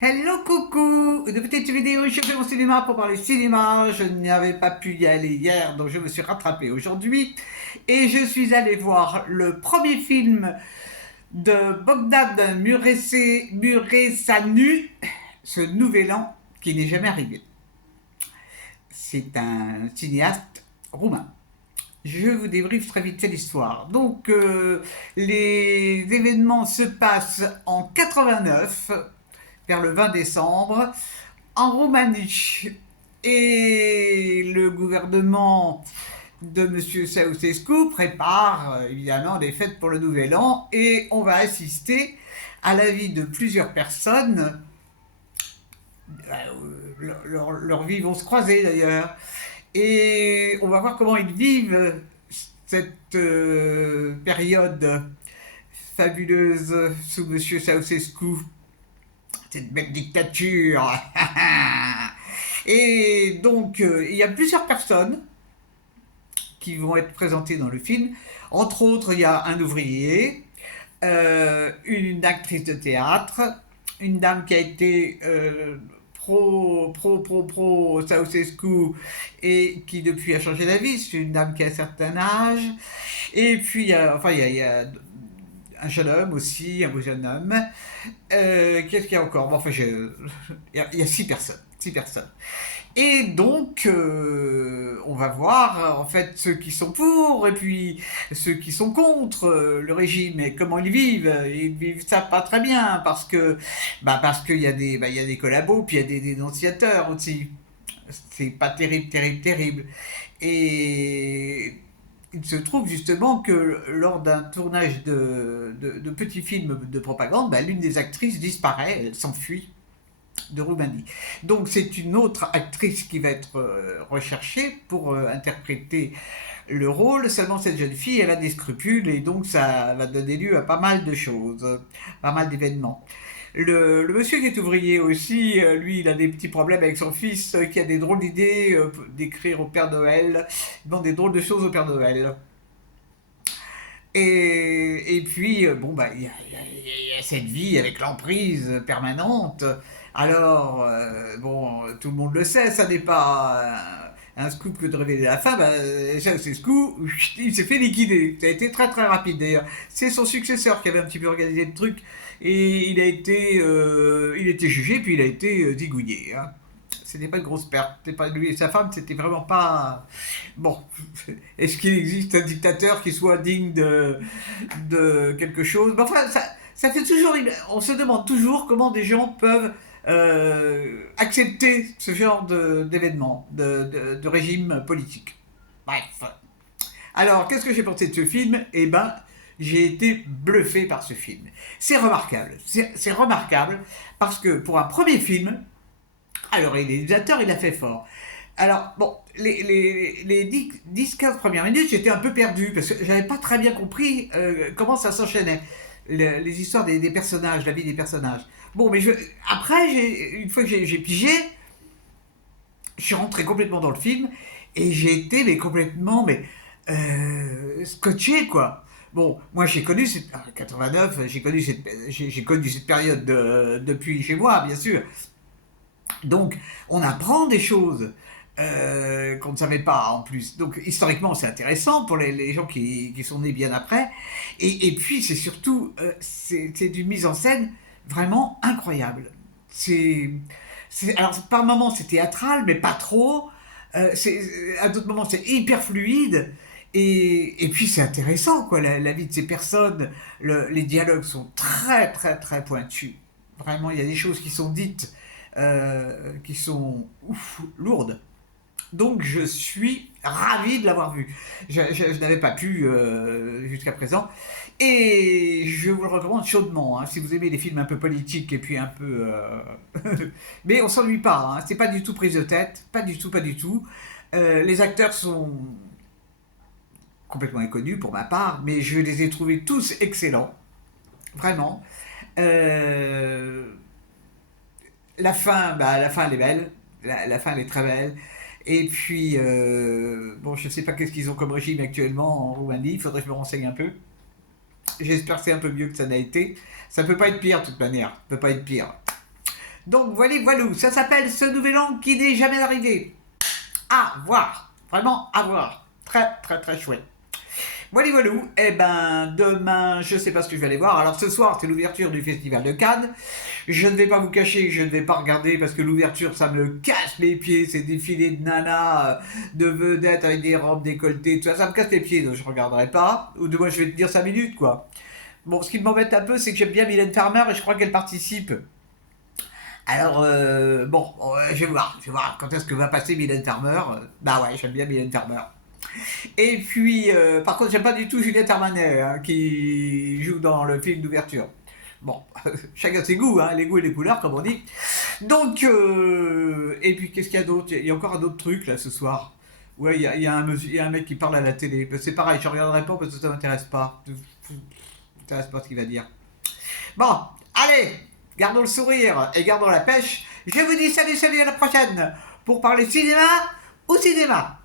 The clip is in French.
Hello coucou! Une petite vidéo, je fais mon cinéma pour parler cinéma. Je n'avais pas pu y aller hier, donc je me suis rattrapé aujourd'hui. Et je suis allé voir le premier film de Bogdan Mureșanu, ce nouvel an qui n'est jamais arrivé. C'est un cinéaste roumain. Je vous débriefe très vite l'histoire. Donc, les événements se passent en 89, vers le 20 décembre, en Roumanie. Et le gouvernement de M. Ceausescu prépare évidemment des fêtes pour le Nouvel An et on va assister à la vie de plusieurs personnes. Leurs vies vont se croiser d'ailleurs. Et on va voir comment ils vivent cette période fabuleuse sous M. Ceausescu, cette belle dictature. Et donc, il y a plusieurs personnes qui vont être présentées dans le film. Entre autres, il y a un ouvrier, une actrice de théâtre, une dame qui a été pro Ceausescu et qui depuis a changé d'avis. C'est une dame qui a un certain âge. Et puis, il y a un jeune homme aussi, un beau jeune homme. Qu'est-ce qu'il y a encore? Bon, enfin, il y a 6 personnes. 6 personnes. Et donc, on va voir en fait ceux qui sont pour et puis ceux qui sont contre le régime et comment ils vivent. Ils vivent ça pas très bien parce qu'il y a il y a des collabos puis il y a des dénonciateurs aussi. C'est pas terrible, terrible, terrible. Et il se trouve justement que lors d'un tournage de petits films de propagande, l'une des actrices disparaît, elle s'enfuit de Roumanie. Donc c'est une autre actrice qui va être recherchée pour interpréter le rôle. Seulement cette jeune fille, elle a des scrupules et donc ça va donner lieu à pas mal de choses, pas mal d'événements. Le monsieur qui est ouvrier aussi, lui, il a des petits problèmes avec son fils qui a des drôles d'idées d'écrire au Père Noël, dans des drôles de choses au Père Noël. Et puis, il y a cette vie avec l'emprise permanente. Alors, tout le monde le sait, ça n'est pas un scoop que de révéler la fin. Ça, c'est scoop, il s'est fait liquider. Ça a été très très rapide d'ailleurs. C'est son successeur qui avait un petit peu organisé le truc. Et il a été jugé, puis il a été zigouillé. Hein. C'était pas une grosse perte. C'était pas lui et sa femme, c'était vraiment pas. Bon, est-ce qu'il existe un dictateur qui soit digne de quelque chose? Enfin, ça fait toujours. On se demande toujours comment des gens peuvent accepter ce genre d'événements, de régime politique. Bref. Alors, qu'est-ce que j'ai pensé de ce film? Eh ben, j'ai été bluffé par ce film. C'est remarquable. C'est remarquable parce que pour un premier film, alors, le réalisateur, il a fait fort. Alors, bon, les 10-15 premières minutes, j'étais un peu perdu parce que j'avais pas très bien compris comment ça s'enchaînait. Les histoires des personnages, la vie des personnages. Bon, après, une fois que j'ai pigé, je suis rentré complètement dans le film et j'ai été complètement scotché, quoi. Bon, moi j'ai connu cette 89, j'ai connu cette période depuis chez moi, bien sûr. Donc, on apprend des choses qu'on ne savait pas en plus. Donc, historiquement, c'est intéressant pour les gens qui sont nés bien après. Et puis, c'est surtout, c'est d'une mise en scène vraiment incroyable. Alors, par moments, c'est théâtral, mais pas trop. À d'autres moments, c'est hyper fluide. Et puis, c'est intéressant, quoi, la vie de ces personnes. Les dialogues sont très, très, très pointus. Vraiment, il y a des choses qui sont dites qui sont lourdes. Donc je suis ravi de l'avoir vu. Je n'avais pas pu jusqu'à présent. Et je vous le recommande chaudement. Hein, si vous aimez les films un peu politiques et puis un peu... Mais on s'ennuie pas. Hein, c'est pas du tout prise de tête. Pas du tout, pas du tout. Les acteurs sont complètement inconnus pour ma part, mais je les ai trouvés tous excellents. Vraiment. Euh, la fin elle est belle. La fin elle est très belle. Et puis, je sais pas qu'est-ce qu'ils ont comme régime actuellement en Roumanie, il faudrait que je me renseigne un peu. J'espère que c'est un peu mieux que ça n'a été. Ça peut pas être pire de toute manière, ça peut pas être pire. Donc voilà, voilà, ça s'appelle Ce Nouvel An qui n'est jamais arrivé. À voir, vraiment à voir. Très très très chouette. Voilà, voilà. Eh ben, demain, je sais pas ce que je vais aller voir. Alors ce soir, c'est l'ouverture du Festival de Cannes. Je ne vais pas vous cacher que je ne vais pas regarder parce que l'ouverture, ça me casse les pieds. Ces défilés de nanas, de vedettes avec des robes décolletées, tout ça, ça me casse les pieds. Donc je regarderai pas. Ou de moi, je vais te dire 5 minutes, quoi. Bon, ce qui m'embête un peu, c'est que j'aime bien Mylène Farmer et je crois qu'elle participe. Alors, bon, je vais voir quand est-ce que va passer Mylène Farmer. Bah ouais, j'aime bien Mylène Farmer. Et puis, par contre, j'aime pas du tout Juliette Armanet, hein, qui joue dans le film d'ouverture. Bon, chacun ses goûts, hein, les goûts et les couleurs, comme on dit. Donc, et puis qu'est-ce qu'il y a d'autre? Il y a encore un autre truc là ce soir. Ouais, il y a il y a un mec qui parle à la télé. C'est pareil, je regarderai pas parce que ça m'intéresse pas. Ça m'intéresse pas ce qu'il va dire. Bon, allez, gardons le sourire et gardons la pêche. Je vous dis salut, salut à la prochaine pour parler cinéma ou cinéma.